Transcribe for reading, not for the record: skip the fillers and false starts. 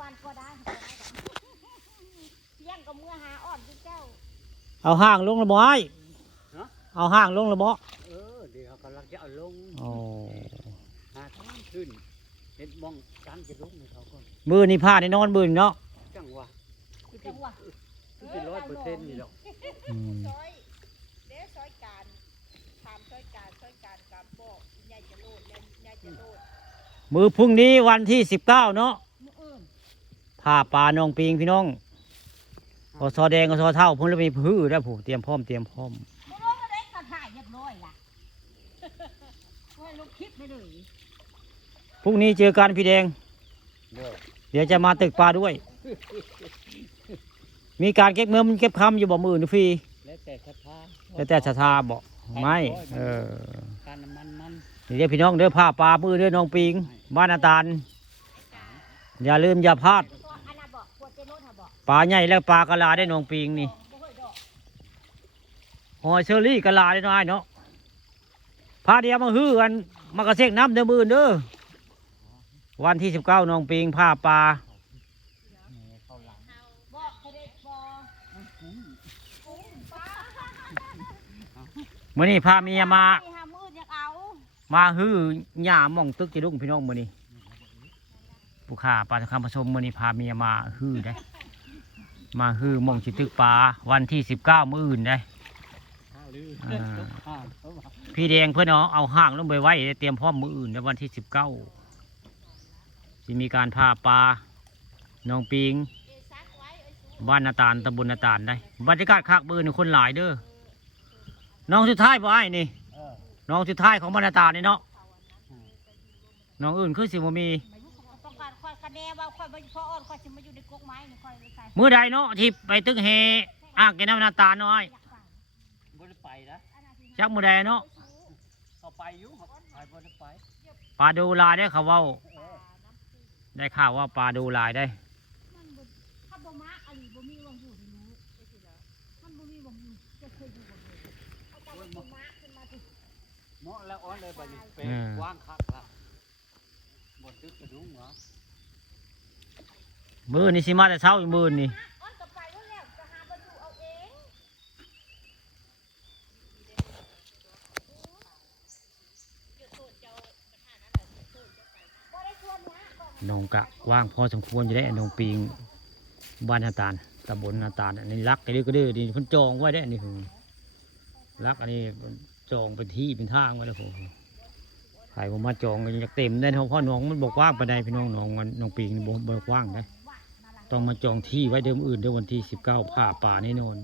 วันก็ได้เที่ยงก็เมื่อหาอ่อนที่เจ้าเอาห้างลงระบ่ไอ้เอาห้างลงระบ่เดี๋ยวกำลังจะเอาลงโอ้หาทางขึ้นเห็นมองการจะลงในเขาก่อนมือนี่ผ้าในนอนบืนเนาะจังหวะคือเป็น100%นี่หรอกซอยเด้ซอยการถามซอยการการบอกยายจะโลดยายจะโลดมือพรุ่งนี้วันที่19เนาะผ้าปลาน้องปิงพี่น้องกสอแดงกสอเท่าพุ่นแล้วมีพื้นแล้วผู้เตรียมพร้อมไม่รู้ก็ได้ก็ถ่ายเรียบร้อยล่ะว่าลงคลิปไปเลยพรุ่งนี้เจอกันพี่แดงเดี๋ยวจะมาตึกปลาด้วยมีการเก็บเงินเก็บคำอยู่บ่มือหรือฟรีแล้วแต่ศรัทธาบอกไม่การน้ำมันเดี๋ยวพี่น้องเด้อผ้าปลามือเด้อน้องปิงบ้านอาตาลอย่าลืมอย่าพลาดปลาใหญ่แล้วปลากระลาได้น้องปิงนี่หอยเชอรี่กระลาได้น้อยเนาะพาเดียวมาฮื้อกันมากระเซกน้ำเด้อมือเด้อวันที่19น้องปิงผ้าปลาเมื่อนี้พาเมียมาฮื้อหญ้ามองตึกจีรุ่งพี่น้องมื่อนี้ผู้ข่าปลาทองคำผสมมื่อนี้พาเมียมาฮื้อได้มาฮื้อมองจิตึกปลาวันที่19มื้ออื่นได้พี่แดงเพื่อนเอาห้างลงไปไว้เตรียมพร้อมมื้ออื่นในวันที่19จะมีการพาปลาน้องปิงบ้านนาตาลตำบลนาตาลได้บรรยากาศคักเบอร์หนึ่งคนหลายเด้อน้องสุดท้ายบ่ไอ้นี่น้องสุดท้ายของบ้านนาตาลนี่เนาะน้องอื่นคือสิบ่มีมื้อใดเนาะที่ไปตึกเฮอ่างแกน้ำนาตาลน้อยบ่ได้ไปนะจักมื้อใดเนาะเขาไปอยู่ไปบ่ได้ไปปลาดูลายได้เขาเว้าได้ข่าวว่าปลาดูลายได้เหมาะแล้วอ้อนเลยบัดนี้เป็นกว้างคักละบนตึกกระดุมเหรอมื้อนี่สิมาแต่เช้าอยู่มื้อนี่นงกะกว้างพอสมควรจะได้นงปิงบ้านนาตาลตำบลนาตาลอันนี้รักไอ้ดื้อก็ดื้อดีคนจองไว้ได้อันนี้รักอันนี้จองเป็นที่เป็นทางไว้แล้วผมใครผมมาจองกันจะเต็มได้เพราะน้องมันบอกว่างไปได้พี่น้องน้องปิงบอกว่างได้ต้องมาจองที่ไว้เดิมอื่นเดี๋ยววันที่19ผ่าป่าแน่นอน